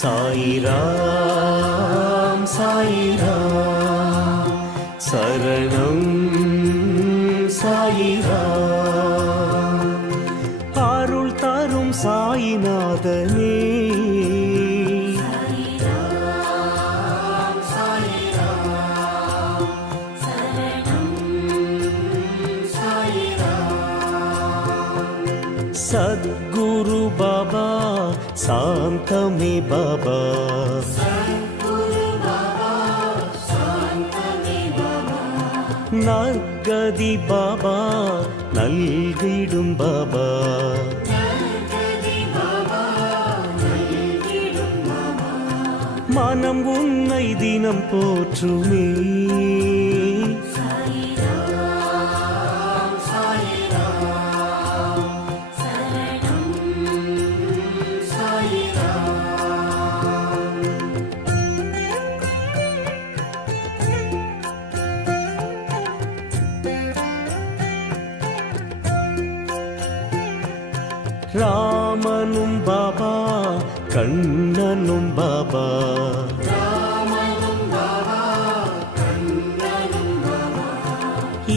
சாயிராம் சாயிராம் சரணம் சாயிராம் அருள் தரும் சாயிநாதனே சத்குரு பாபா சாந்தமே பாபா நற்கதி பாபா நல்கிடும் பாபா மனம் உன்னை தினம் போற்றுமே ராமனும் பாபா கண்ணனும் பாபா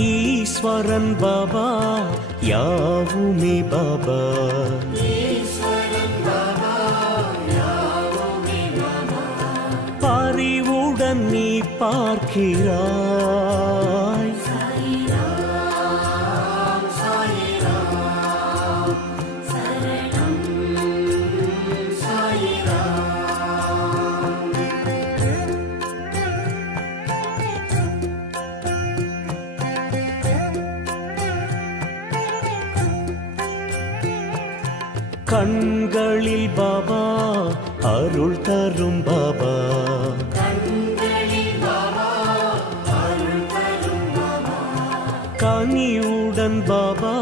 ஈஸ்வரன் பாபா யாவுமே பாபா பரிவுடன் நீ பார்க்கிறாய் கண்களில் பாபா அருள் தரும் பாபா கனிவுடன் பாபா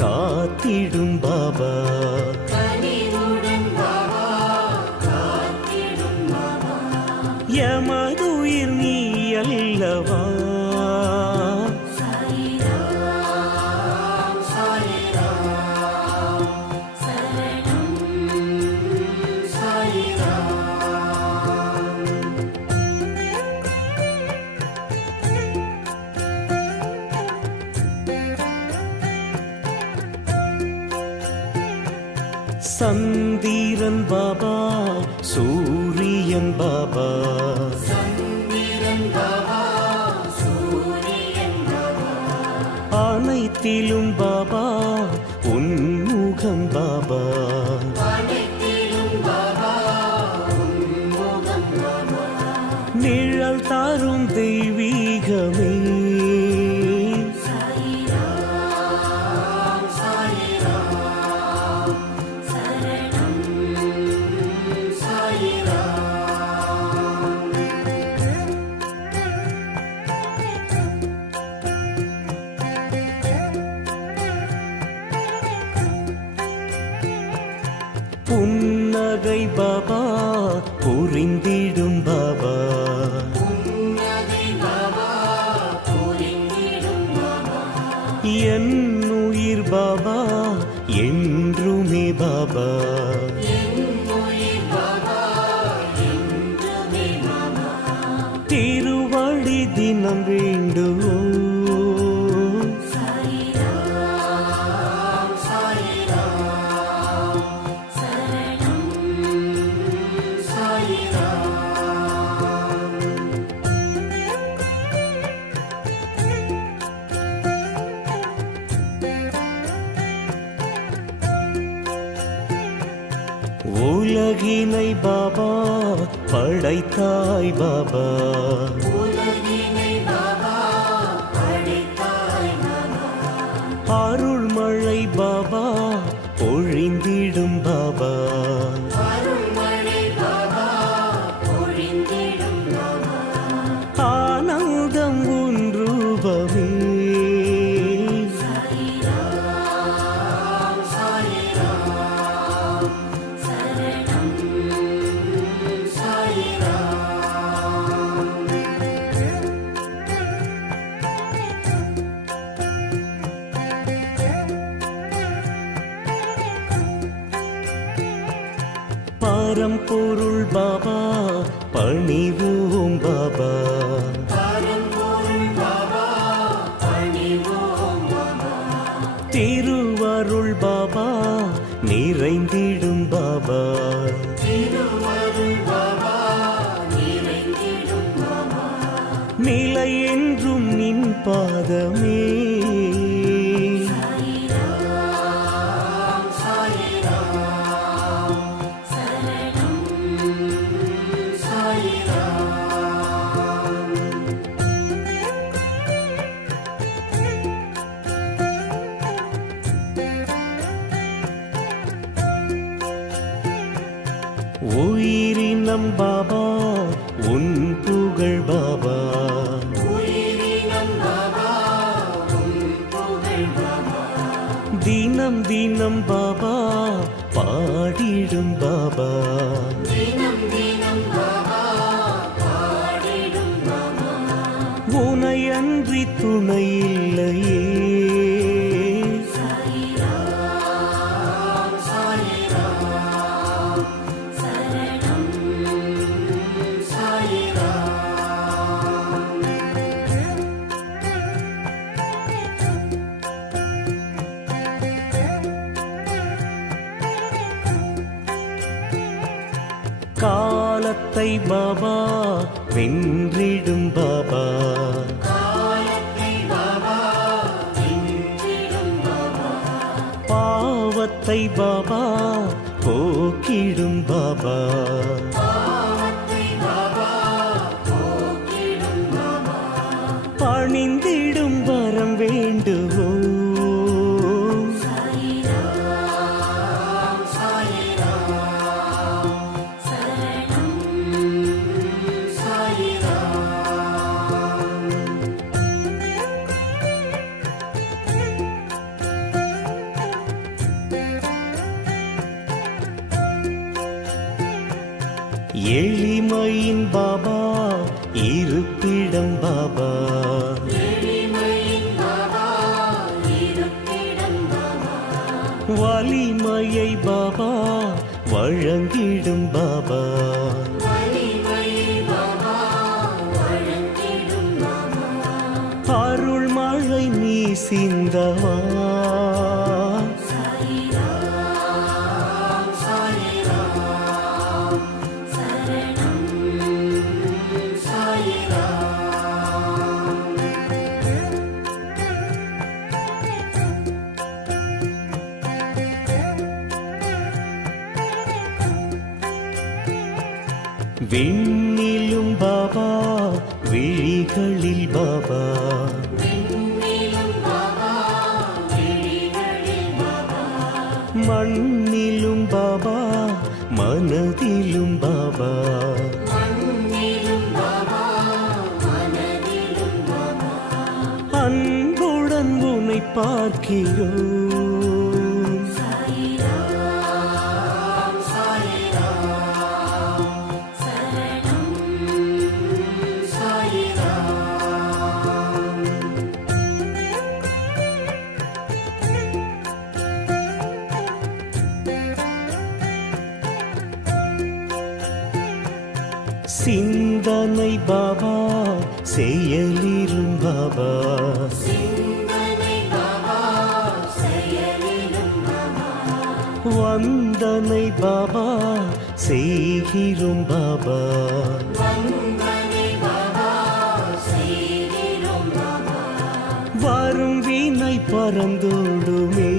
காத்திடும் பாபா எமதுயிர் நீ அல்லவா சந்திரன் பாபா சூரியன் பாபா அனைத்திலும் பாபா உன்முகம் பாபா நிழல் தாரும் தெய்வீகமே புன்னகை பாபா புரிந்திடும் பாபா என் உயிர் பாபா என்றுமே பாபா திருவடி தினம் வேண்டுவோ உலகினை பாபா படைத்தாய் பாபா அருள்மழை பாபா பொழிந்திடும் பாபா ஆனந்தம் உன் ரூபமே பரம்பொருள் பாபா பணிவோம் பாபா. திருவருள் பாபா நிறைந்திடும் பாபா. நிலை என்றும் நின் பாதமே. உயிரினம் பாபா உன் புகழ் பாபா. தினம் தினம் பாபா பாடிடும் பாபா. உனை அன்றி துணை இல்லையே. காலத்தை பாபா வென்றிடும் பாபா. பாவத்தை பாபா போக்கிடும் பாபா. பணிந்திடும் வரம் வேண்டுவோம். எளிமையின் பாபா இருப்பிடம் பாபா. வலிமையை பாபா வழங்கிடும் பாபா. அருள் மழை நீ சிந்தவா. விண்ணிலும் பாபா விழிகளில் பாபா. மண்ணிலும் பாபா மனதிலும் பாபா. அன்புடன் உன்னை பார்க்கிறோம். சிந்தனை பாபா செயலிரும் பாபா. வந்தனை பாபா செய்கிறோம் பாபா. வரும் வினை பறந்தோடுமே.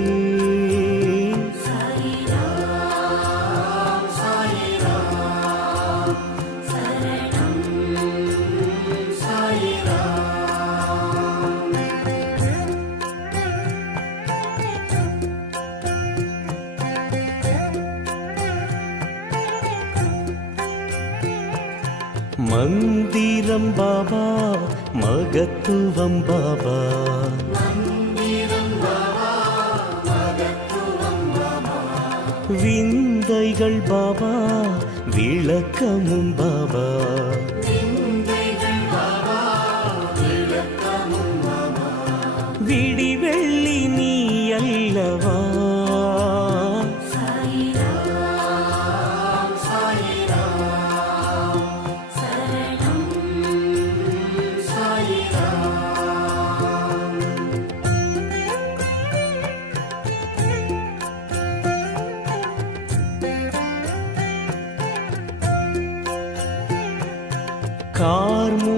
மந்திரம் பாபா மகத்துவம் பாபா. விந்தைகள் பாபா விளக்கமும் பாபா. விடி வெள்ளி நீ அல்லவா.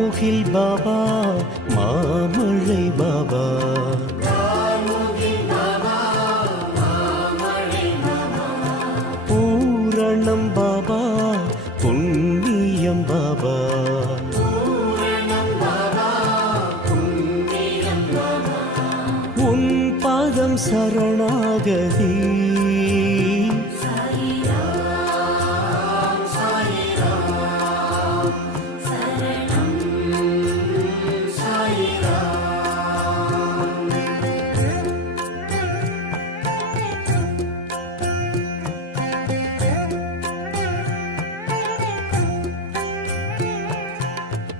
கார்முகில் பாபா மாமழை பாபா பூரணம் பாபா புண்ணியம் பாபா உன் பாதம் சரணாகதி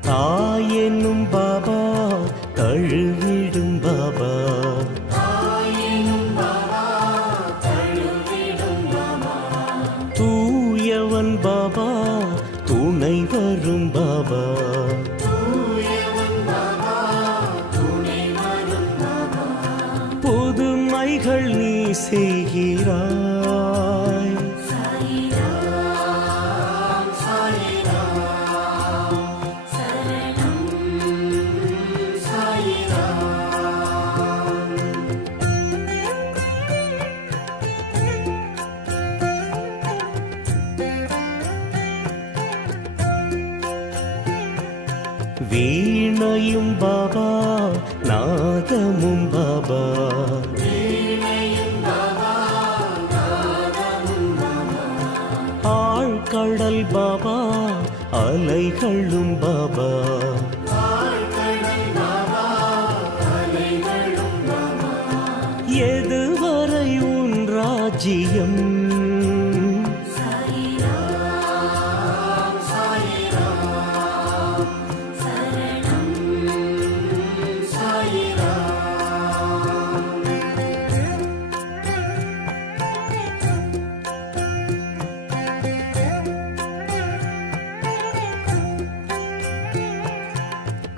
தாயெனும் பாபா தழுவிடும் பாபா தூயவன் பாபா துணை வரும் பாபா புதுமைகள் நீ செய்கிறாய் வீணையும் பாபா நாதமும் பாபா ஆழ்கடல் பாபா அலைகளும் பாபா எதுவரை உன் ராஜ்யம்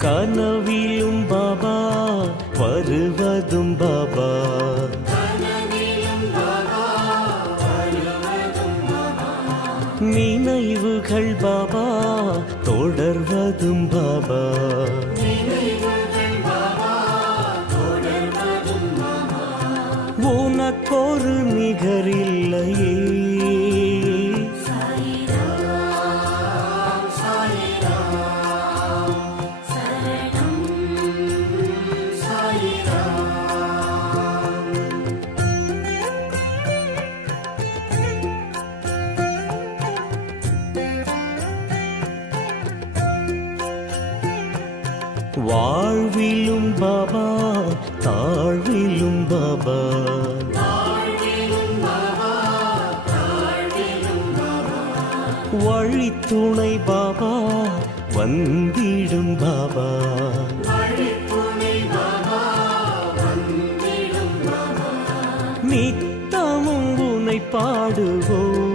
கனவிலும் பாபா வருவதும் பாபா நினைவுகள் பாபா தொடர்வதும் பாபா உனக்கொரு நிகரில்லையே வாழ்விலும் பாபா தாழ்விலும் பாபா வழித்துணை பாபா வந்திடும் பாபா நித்தமும் உனை பாடுவோம்